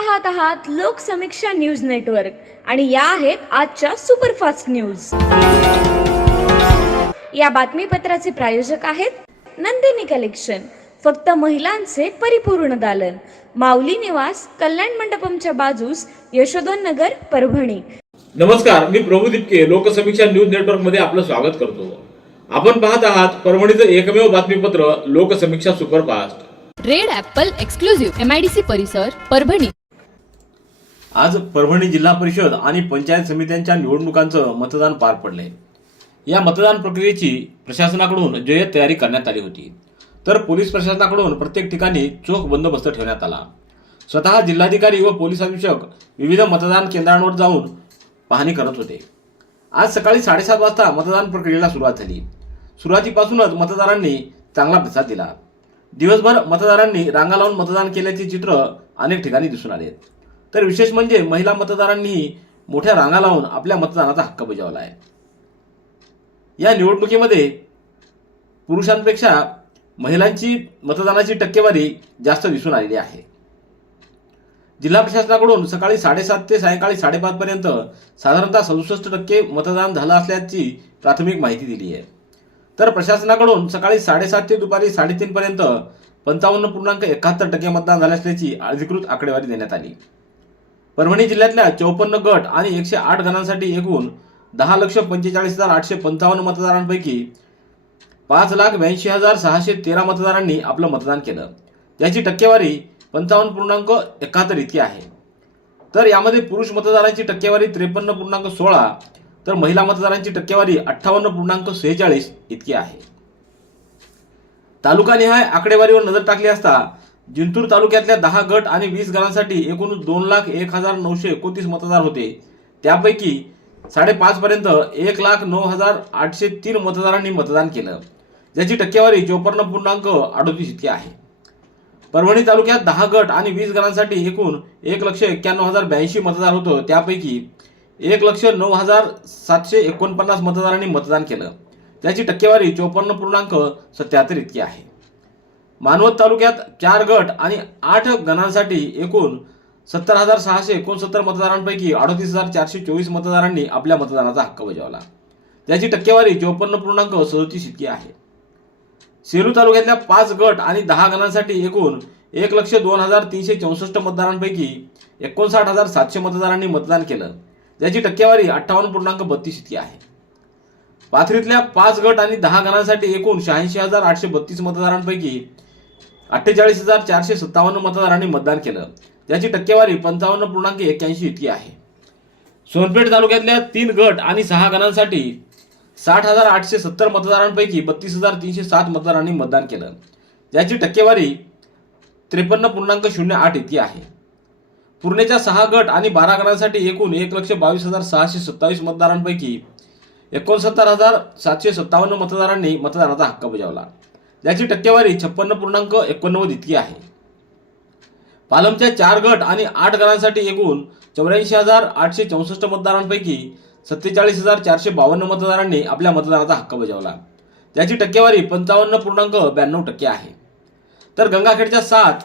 पाहत आहात Loksamiksha news network आणि या आहेत आजच्या सुपरफास्ट न्यूज। या बातमीपत्राचे प्रायोजक आहेत नंदिनी कलेक्शन, फक्त महिलांचे परिपूर्ण दालन, माऊली निवास, कल्याण मंडपमच्या बाजूस, यशोधन नगर, परभणी। नमस्कार, मी प्रभू दिपके लोकसमीक्षा न्यूज नेटवर्क मध्ये आपलं स्वागत करतो। आपण पाहत आहात परभणीचं एकमेव बातमीपत्र Loksamiksha superfast. Red Apple exclusive MIDC परिसर परभणी। आज परभणी जिल्हा परिषद आणि पंचायत समित्यांच्या निवडणुकांचं मतदान पार पडले। या मतदान प्रक्रियेची प्रशासनाकडून जय्यत तयारी करण्यात आली होती, तर पोलीस प्रशासनाकडून प्रत्येक ठिकाणी चोख बंदोबस्त ठेवण्यात आला। स्वतः जिल्हाधिकारी व पोलीस अधीक्षक विविध मतदान केंद्रांवर जाऊन पाहणी करत होते। आज सकाळी 7:30 वाजता मतदान प्रक्रियेला सुरुवात झाली। सुरुवातीपासूनच मतदारांनी चांगला प्रतिसाद दिला। दिवसभर मतदारांनी रांगा लावून मतदान केल्याचे चित्र अनेक ठिकाणी दिसून आले, तर विशेष म्हणजे महिला मतदारांनीही मोठ्या रांगा लावून आपल्या मतदानाचा हक्क बजावला आहे। या निवडणुकीमध्ये पुरुषांपेक्षा महिलांची मतदानाची टक्केवारी जास्त दिसून आलेली आहे। जिल्हा प्रशासनाकडून सकाळी 7:30 ते सायंकाळी 5:30 पर्यंत साधारणतः 67% मतदान झालं असल्याची प्राथमिक माहिती दिली आहे, तर प्रशासनाकडून सकाळी 7:30 ते दुपारी 3:30 पर्यंत 55.71% मतदान झाले असल्याची अधिकृत आकडेवारी देण्यात आली। परभणी जिल्ह्यातल्या 54 गट आणि 108 गणांसाठी एकूण 10,45,855 मतदारांपैकी 5,82,613 मतदारांनी आपलं मतदान केलं। याची टक्केवारी 55.71 इतकी आहे। तर यामध्ये पुरुष मतदारांची टक्केवारी 53.16 तर महिला मतदारांची टक्केवारी 58.46 इतकी आहे। तालुकानिहाय आकडेवारीवर नजर टाकली असता जिंतूर तालुक्यातल्या 10 गट आणि 20 गणांसाठी एकूण 2,01,929 मतदार होते। त्यापैकी 5:30 पर्यंत 1,09,803 मतदारांनी मतदान केलं, ज्याची टक्केवारी 54.38 इतकी आहे। परभणी तालुक्यात 10 गट आणि 20 गणांसाठी एकूण 1,91,082 मतदार होतं। त्यापैकी 1,09,749 मतदारांनी मतदान केलं, त्याची टक्केवारी 54.77 इतकी आहे। मानवत तालुक्यात 4 गट आणि 8 गणांसाठी एकूण 70,669 मतदारांपैकी 38,424 मतदारांनी आपल्या मतदानाचा हक्क बजावला, त्याची टक्केवारी 54.37 इतकी आहे। सेलू तालुक्यातल्या 5 गट आणि 10 गणांसाठी एकूण 1,02,364 मतदारांपैकी 59,700 मतदारांनी मतदान केलं, त्याची टक्केवारी 58.32 इतकी आहे। पाथरीतल्या 5 गट आणि 10 गणांसाठी एकूण 86,832 मतदारांपैकी 48,457 मतदारांनी मतदान केलं, त्याची टक्केवारी 55.81 इतकी आहे। सोनपेठ तालुक्यातल्या 3 गट आणि 6 गणांसाठी 60,870 मतदारांपैकी 32,307 मतदारांनी मतदान केलं, ज्याची टक्केवारी 53.08 इतकी आहे। पूर्णेच्या 6 गट आणि 12 गणांसाठी एकूण 1,22,627 मतदारांपैकी 69,757 मतदारांनी मतदानाचा हक्क बजावला, ज्याची टक्केवारी 56.89 इतकी आहे। पालमच्या 4 गट आणि 8 गणांसाठी एकूण 84,864 मतदारांपैकी 47,452 मतदारांनी आपल्या मतदानाचा हक्क बजावला, ज्याची टक्केवारी 55.92 आहे। तर गंगाखेडच्या 7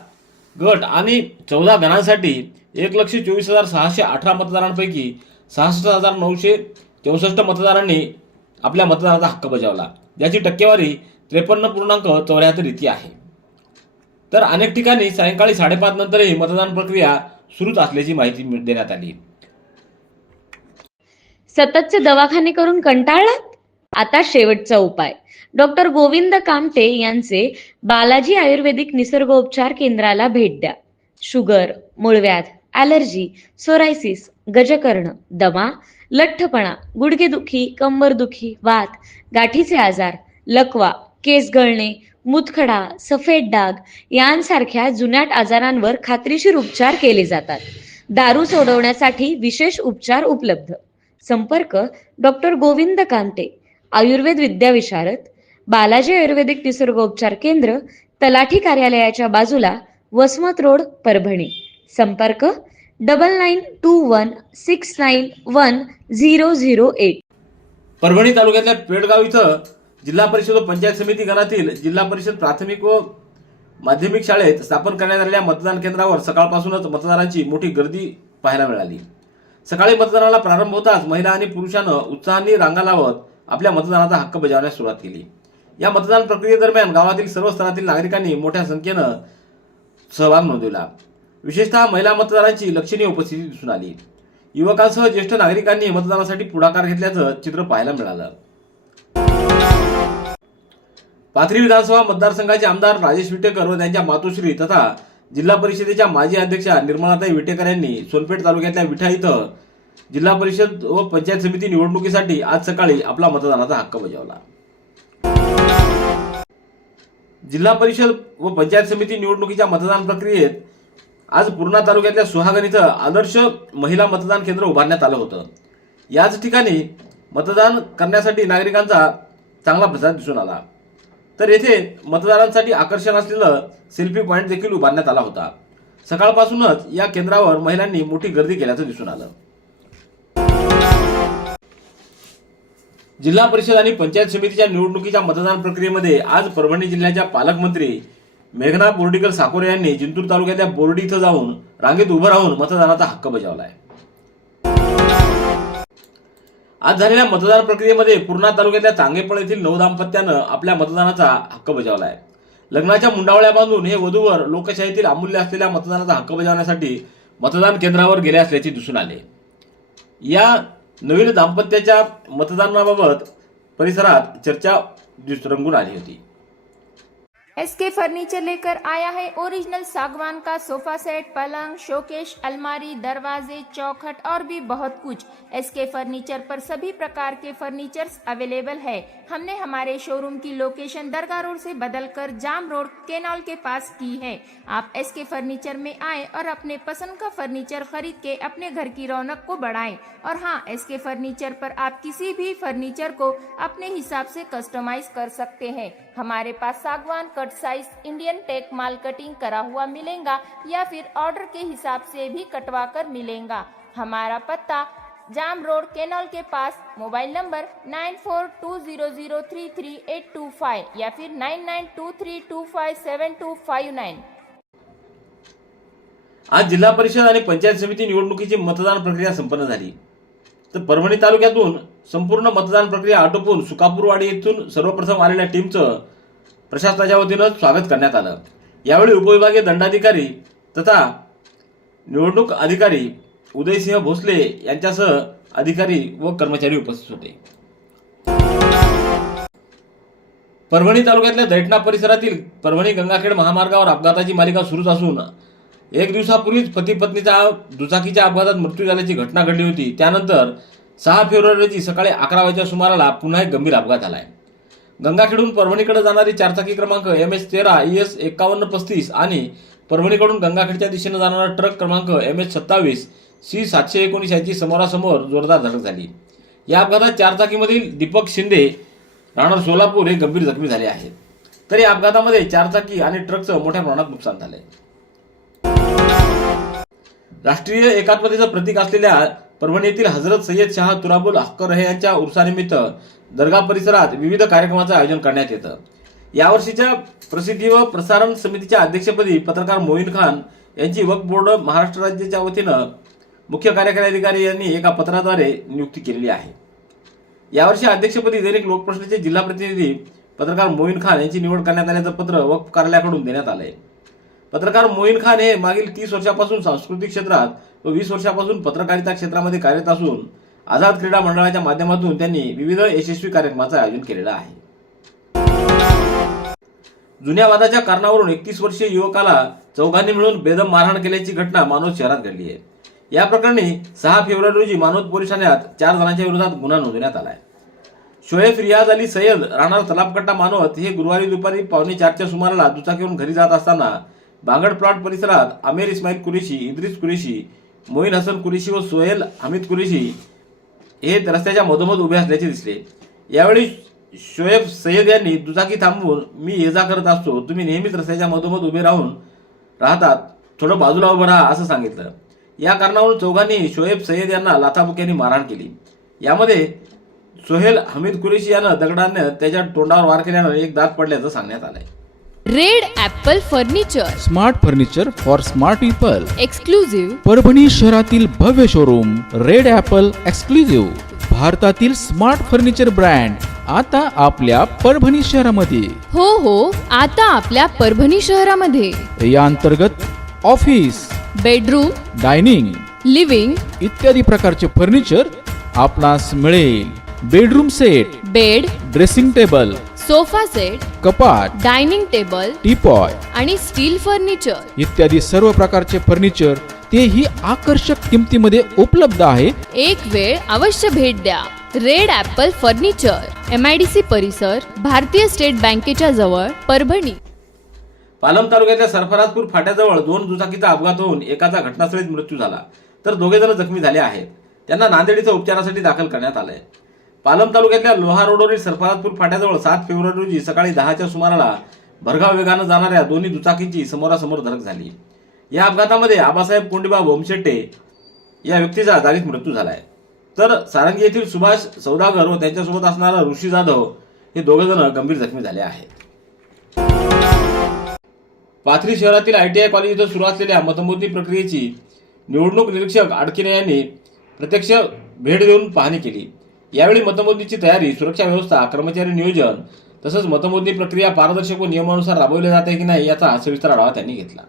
गट आणि 14 गणांसाठी 1,24,618 मतदारांपैकी 66,964 मतदारांनी आपल्या मतदानाचा हक्क बजावला, ज्याची टक्केवारी 53.74 इतकी आहे। तर अनेक ठिकाणी सायंकाळी 5:30 नंतरही मतदान प्रक्रिया सुरूच असल्याची माहिती देण्यात आली। सततचे दवाखाने करून कंटाळलात? आता शेवटचा उपाय। डॉक्टर गोविंद कामटे यांचे बालाजी आयुर्वेदिक निसर्गोपचार केंद्राला भेट द्या। शुगर, मूळव्याध, ॲलर्जी, सोरायसिस, गजकर्ण, दमा, लठ्ठपणा, गुडघेदुखी, कंबरदुखी, वात, गाठीचे आजार, लकवा, केस गळणे, मूतखडा, सफेद डाग यांसारख्या जुनाट आजारांवर खात्रीशीर उपचार केले जातात। दारू सोडवण्यासाठी विशेष उपचार उपलब्ध। संपर्क डॉक्टर गोविंद कामटे, आयुर्वेद विद्याविशारद, बालाजी आयुर्वेदिक निसर्गोपचार केंद्र, तलाठी कार्यालयाच्या बाजूला, वसमत रोड, परभणी। संपर्क 9921691008। परभणी तालुक्यातल्या पेडगाव इथं जिल्हा परिषद व पंचायत समिती गणातील जिल्हा परिषद प्राथमिक व माध्यमिक शाळेत स्थापन करण्यात आलेल्या मतदान केंद्रावर सकाळपासूनच मतदारांची मोठी गर्दी पाहायला मिळाली। सकाळी मतदानाला प्रारंभ होताच महिला आणि पुरुषांनी उत्साहाने रांगा लावत आपल्या मतदानाचा हक्क बजावण्यास सुरुवात केली। या मतदान प्रक्रियेदरम्यान गावातील सर्व स्तरातील नागरिकांनी मोठ्या संख्येने सहभाग नोंदवला। विशेषतः महिला मतदारांची लक्षणीय उपस्थिती दिसून आली। युवकांसह ज्येष्ठ नागरिकांनी मतदानासाठी पुढाकार घेतल्याचं चित्र पाहायला मिळालं। पाथरी विधानसभा मतदारसंघाचे आमदार राजेश विटेकर व त्यांच्या मातोश्री तथा जिल्हा परिषदेच्या माजी अध्यक्षा निर्मलाताई विटेकर यांनी सोनपेठ तालुक्यातल्या विठा इथं जिल्हा परिषद व पंचायत समिती निवडणुकीसाठी आज सकाळी आपला मतदानाचा हक्क बजावला। जिल्हा परिषद व पंचायत समिती निवडणुकीच्या मतदान प्रक्रियेत आज पूर्णा तालुक्यातल्या सुहागण इथं आदर्श महिला मतदान केंद्र उभारण्यात आलं होतं। याच ठिकाणी मतदान करण्यासाठी नागरिकांचा चांगला प्रतिसाद दिसून आला। तर येथे मतदारांसाठी आकर्षण असलेलं सेल्फी पॉइंट देखील उभारण्यात आला होता। सकाळपासूनच या केंद्रावर महिलांनी मोठी गर्दी केल्याचं दिसून आलं। जिल्हा परिषद आणि पंचायत समितीच्या निवडणुकीच्या मतदान प्रक्रियेमध्ये आज परभणी जिल्ह्याच्या पालकमंत्री मेघना बोर्डीकर साकोरे यांनी जिंतूर तालुक्यातल्या बोर्डी इथं जाऊन रांगेत उभं राहून मतदानाचा हक्क बजावलाय। आज झालेल्या मतदान प्रक्रियेमध्ये पूर्णा तालुक्यातल्या चांगेपळ येथील 9 दाम्पत्यानं आपल्या मतदानाचा हक्क बजावलाय। लग्नाच्या मुंडावळ्या बांधून हे वधूवर लोकशाहीतील अमूल्य असलेल्या मतदानाचा हक्क बजावण्यासाठी मतदान केंद्रावर गेले असल्याचे दिसून आले। या नवीन दाम्पत्याच्या मतदानाबाबत परिसरात चर्चा रंगून आली होती। एसके फर्नीचर लेकर आया है ओरिजिनल सागवान का सोफा सेट, पलंग, शोकेश, अलमारी, दरवाजे, चौखट और भी बहुत कुछ। एसके फर्नीचर पर सभी प्रकार के फर्नीचर्स अवेलेबल है। हमने हमारे शोरूम की लोकेशन दरगाह रोड से बदलकर जाम रोड केनाल के पास की है। आप एसके फर्नीचर में आए और अपने पसंद का फर्नीचर खरीद के अपने घर की रौनक को बढ़ाएं। और हाँ, एसके फर्नीचर पर आप किसी भी फर्नीचर को अपने हिसाब से कस्टमाइज कर सकते हैं। हमारे पास सागवान कट साइज इंडियन टेक माल कटिंग करा हुआ मिलेगा या फिर ऑर्डर के हिसाब से भी कटवा कर मिलेगा। हमारा पत्ता जाम रोड केनाल के पास। मोबाइल नंबर 9420033825 या फिर 9923257259। आज जिल्हा परिषद आणि पंचायत समिती निवडणुकीची मतदान प्रक्रिया संपन्न झाली। तर परभणी तालुक्यातून संपूर्ण मतदान प्रक्रिया आटोपून सुकापूरवाडी येथून सर्वप्रथम आलेल्या टीमचं प्रशासनाच्या वतीनं स्वागत करण्यात आलं। यावेळी उपविभागीय दंडाधिकारी तथा निवडणूक अधिकारी उदयसिंह भोसले यांच्यासह अधिकारी व कर्मचारी उपस्थित होते। परभणी तालुक्यातल्या दैठणा परिसरातील परभणी गंगाखेड महामार्गावर अपघाताची मालिका सुरूच असून एक दिवसापूर्वीच पती पत्नीचा दुचाकीच्या अपघातात मृत्यू झाल्याची घटना घडली होती। त्यानंतर 6 फेब्रुवारी रोजी सकाळी 11 वाजच्या सुमाराला पुन्हा एक गंभीर अपघात झालाय। गंगाखेडून परभणीकडे जाणारी चारचाकी क्रमांक MS13 ES 5135 आणि परभणीकडून गंगाखेडच्या दिशेने जाणारा ट्रक क्रमांक MS 27 C 719 यांची समोरासमोर जोरदार धडक झाली। या अपघातात चारचाकीमधील दीपक शिंदे राहणार सोलापूर हे गंभीर जखमी झाले आहेत। तर या अपघातामध्ये चारचाकी आणि ट्रकचं मोठ्या प्रमाणात नुकसान झालंय। राष्ट्रीय एकात्मतेचं प्रतीक असलेल्या परभणी येथील हजरत सय्यद शाह तुराबुल हक्करहे यांच्या उर्सानिमित्त दर्गा परिसरात विविध कार्यक्रमांचं आयोजन करण्यात येतं। यावर्षीच्या प्रसिद्धी व प्रसारण समितीच्या अध्यक्षपदी पत्रकार मोईन खान यांची वक्फ बोर्ड महाराष्ट्र राज्याच्या वतीनं मुख्य कार्यकारी अधिकारी यांनी एका पत्राद्वारे नियुक्ती केलेली आहे। यावर्षी अध्यक्षपदी दैनिक लोकप्रश्नाचे जिल्हा प्रतिनिधी पत्रकार मोईन खान यांची निवड करण्यात आल्याचं पत्र वक्फ कार्यालयाकडून देण्यात आलंय। पत्रकार मोईन खान हे मागील 30 वर्षापासून सांस्कृतिक क्षेत्रात व 20 वर्षापासून पत्रकारिता क्षेत्रामध्ये कार्यरत असून आझाद क्रीडा मंडळाच्या माध्यमातून त्यांनी विविध यशस्वी कार्यक्रमांचं आयोजन केलेलं आहे। जुन्या वादाच्या कारणावरून 31 वर्षीय युवकाला चौघांनी मिळून बेदम मारहाण केल्याची घटना मानोद शहरात घडली आहे। या प्रकरणी 6 फेब्रुवारी रोजी मानोद पोलीस ठाण्यात 4 जणांच्या विरोधात गुन्हा नोंदवण्यात आलाय। शोएब रियाज अली सय्यद राहणार तलाबकट्टा मानवत हे गुरुवारी दुपारी 3:45च्या सुमाराला दुचाकीवरून घरी जात असताना बांगड प्लॉट परिसरात आमिर इस्माईल कुरेशी, इद्रिस कुरेशी, मोईन हसन कुरेशी व सोहेल हमीद कुरेशी हे रस्त्याच्या मधोमध उभे असल्याचे दिसले। यावेळी शोएब सय्यद यांनी दुचाकी थांबवून मी ये जा करत असतो, तुम्ही नेहमीच रस्त्याच्या मधोमध उभे राहतात, थोडं बाजूला उभं राहा असं सांगितलं। या कारणावरून चौघांनी शोएब सय्यद यांना लाथाबुक्यांनी मारहाण केली। यामध्ये सोहेल हमीद कुरेशी यानं दगडाने त्याच्या तोंडावर वार केल्यानं एक दात पडल्याचं सांगण्यात आलंय। Red Apple furniture, smart furniture for smart people. Exclusive Parbhani शहरातील भव्य शोरूम रेड ॲपल एक्सक्लुझिव्ह, भारतातील स्मार्ट फर्निचर ब्रँड आता आपल्या परभणी शहरामध्ये. हो आता आपल्या परभणी शहरामध्ये या अंतर्गत ऑफिस, बेडरूम, डायनिंग लिव्हिंग, इत्यादी प्रकारचे फर्निचर आपणास मिळेल. Bedroom set, bed, dressing table, sofa set, कपाट, डायनिंग टेबल टीपॉय आणि स्टील फर्निचर इत्यादी सर्व प्रकारचे फर्निचर तेही आकर्षक किमतीमध्ये उपलब्ध आहे. एक वेळ अवश्य भेट द्या. रेड ॲपल फर्निचर, MIDC परिसर, भारतीय स्टेट बँकेच्या जवळ, परभणी. पालम तालुक्यातल्या सरफराजपूर फाट्याजवळ 2 दुचाकीचा अपघात होऊन एकाचा घटनास्थळीच मृत्यू झाला, तर 2 जण जखमी झाले आहेत. त्यांना नांदेड इथं उपचारासाठी दाखल करण्यात आलंय. पालम तालुक्यातल्या लोहा रोडवरील सरफराजपूर फाट्याजवळ 7 फेब्रुवारी रोजी सकाळी 10च्या सुमाराला भरधाव वेगानं जाणाऱ्या दोन्ही दुचाकींची समोरासमोर धडक झाली. या अपघातामध्ये आबासाहेब कोंडीबा बोमशेट्टे या व्यक्तीचा जागीच मृत्यू झालाय, तर सारंगी येथील सुभाष सौदागर व त्यांच्यासोबत असणारा ऋषी जाधव हे 2 जण गंभीर जखमी झाले आहेत. पाथरी शहरातील ITI कॉलेज इथं सुरू असलेल्या मतमोजणी प्रक्रियेची निवडणूक निरीक्षक आडकिने यांनी प्रत्यक्ष भेट देऊन पाहणी केली. यावेळी मतमोजणीची तयारी, सुरक्षा व्यवस्था, कर्मचारी नियोजन तसंच मतमोजणी प्रक्रिया पारदर्शक व नियमानुसार राबवली जाते की नाही याचा सविस्तर आढावा त्यांनी घेतला.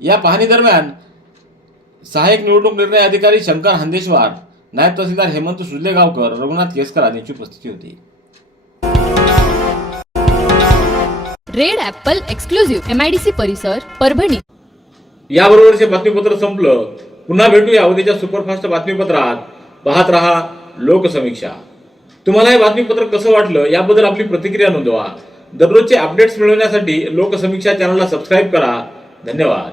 या पाहणी दरम्यान सहाय्यक निवडणूक निर्णय अधिकारी शंकर हंदेश्वर, नायब तहसीलदार हेमंत सुजलेगावकर, रघुनाथ केसकर आदींची उपस्थिती होती. रेड ॲपल एक्सक्लुझिव्ह, MIDC परिसर, परभणी. याबरोबरचे बातमीपत्र संपलं. पुन्हा भेटूया उद्याच्या सुपरफास्ट बातमीपत्रात. पाहत रहा लोकसमीक्षा. तुम्हाला हे बातमीपत्र कसं वाटलं याबद्दल आपली प्रतिक्रिया नोंदवा. दररोजचे अपडेट्स मिळवण्यासाठी लोकसमीक्षा चॅनलला सबस्क्राईब करा. धन्यवाद.